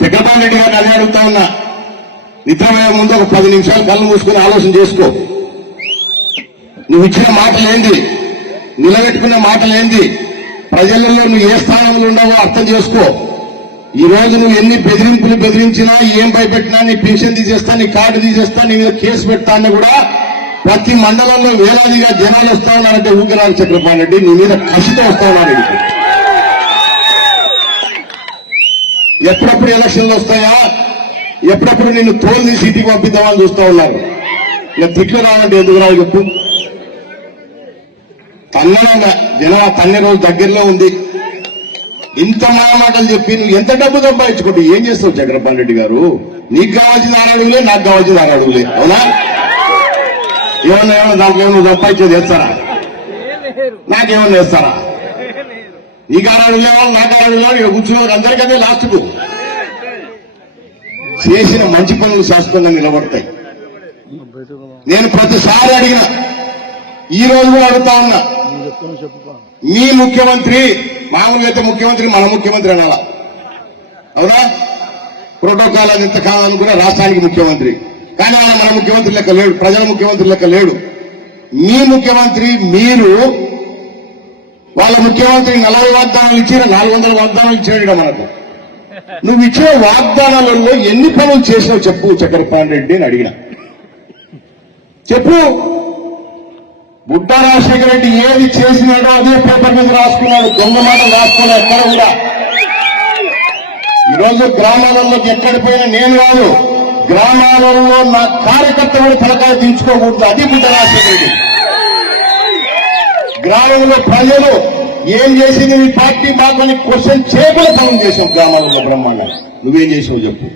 జగన్మోహన్ రెడ్డి గారిని అదే అడుగుతా ఉన్నా. నిద్రపోయే ముందు ఒక పది నిమిషాలు కళ్ళు మూసుకుని ఆలోచన చేసుకో. నువ్వు ఇచ్చిన మాటలేంది నిలబెట్టుకున్న మాటలేంది ప్రజలలో నువ్వు ఏ స్థానంలో ఉండవో అర్థం చేసుకో. ఈ రోజు నువ్వు ఎన్ని బెదిరింపులు బెదిరించినా ఏం భయపెట్టినా నీ పెన్షన్ తీసేస్తా నీ కార్డు తీసేస్తా నీ మీద కేసు పెడతా అని కూడా ప్రతి మండలంలో వేలాదిగా జనాలు వస్తా ఉన్నారంటే ఊకిరాని చక్రపాణి రెడ్డి నీ మీద కసితో వస్తా ఉన్నారు ఎప్పుడప్పుడు ఎలక్షన్లు వస్తాయా? ఎప్పుడప్పుడు నిన్ను తోలు తీసి పంపిద్దామని చూస్తా ఉన్నారు. ఇక తిట్లు రావాలంటే ఎందుకు రావు చెప్పు? తన్నగా జన తన్నే రోజు దగ్గరలో ఉంది. ఇంత మాటలు చెప్పి నువ్వు ఎంత డబ్బు సంపాదించుకుంటూ ఏం చేస్తావు జగన్మోహన్ రెడ్డి గారు? నీకు కావాల్సిన ఆరు అడుగులే నాకు కావాల్సిన ఆరు అడుగులే. అవునా? ఏమన్నా ఏమన్నా దాంట్లో ఏమన్నా సంపాదించేది చేస్తారా? నాకేమన్నా చేస్తారా? ఈ ఆరు అడుగులు నా నాకు ఆరు ఇక్కడ కూర్చున్నవారు అందరికీ లాస్ట్కు చేసిన మంచి పనులు శాశ్వతంగా నిలబడతాయి. నేను ప్రతిసారి అడిగిన ఈ రోజు కూడా అడుగుతా ఉన్నా మీ ముఖ్యమంత్రి మామూలుగా అయితే ముఖ్యమంత్రి మన ముఖ్యమంత్రి అనాలా? అవునా? ప్రోటోకాల్ అది ఎంత కావాలనుకున్నా రాష్ట్రానికి ముఖ్యమంత్రి. కానీ ఆయన మన ముఖ్యమంత్రి లెక్క లేడు ప్రజల ముఖ్యమంత్రి లెక్క లేడు. మీ ముఖ్యమంత్రి మీరు వాళ్ళ ముఖ్యమంత్రి నలభై వాగ్దానాలు ఇచ్చిన నాలుగు వందల వాగ్దానాలు ఇచ్చాడు మనకు. నువ్వు ఇచ్చిన వాగ్దానాలలో ఎన్ని పనులు చేసినావు చెప్పు చక్రపాణి రెడ్డి అని అడిగిన. చెప్పు. బుట్ట రాజశేఖర రెడ్డి ఏది చేసినాడో అదే పేపర్ మీద రాసుకున్నాడు. దొంగ మాట రాసుకున్నాడు ఎక్కడ కూడా. ఈరోజు గ్రామాలలోకి ఎక్కడ పోయినా నేను కాదు గ్రామాలలో నా కార్యకర్త కూడా తలకాయ దించుకోకూడదు. అది బుట్ట రాజశేఖర రెడ్డి. గ్రామంలో ప్రజలు ఏం చేసింది? మీ పార్టీ మాకు అని క్వశ్చన్ చేయకుండా పనులు చేసావు గ్రామాలలో బ్రహ్మాండ నువ్వేం చేసావు చెప్పు.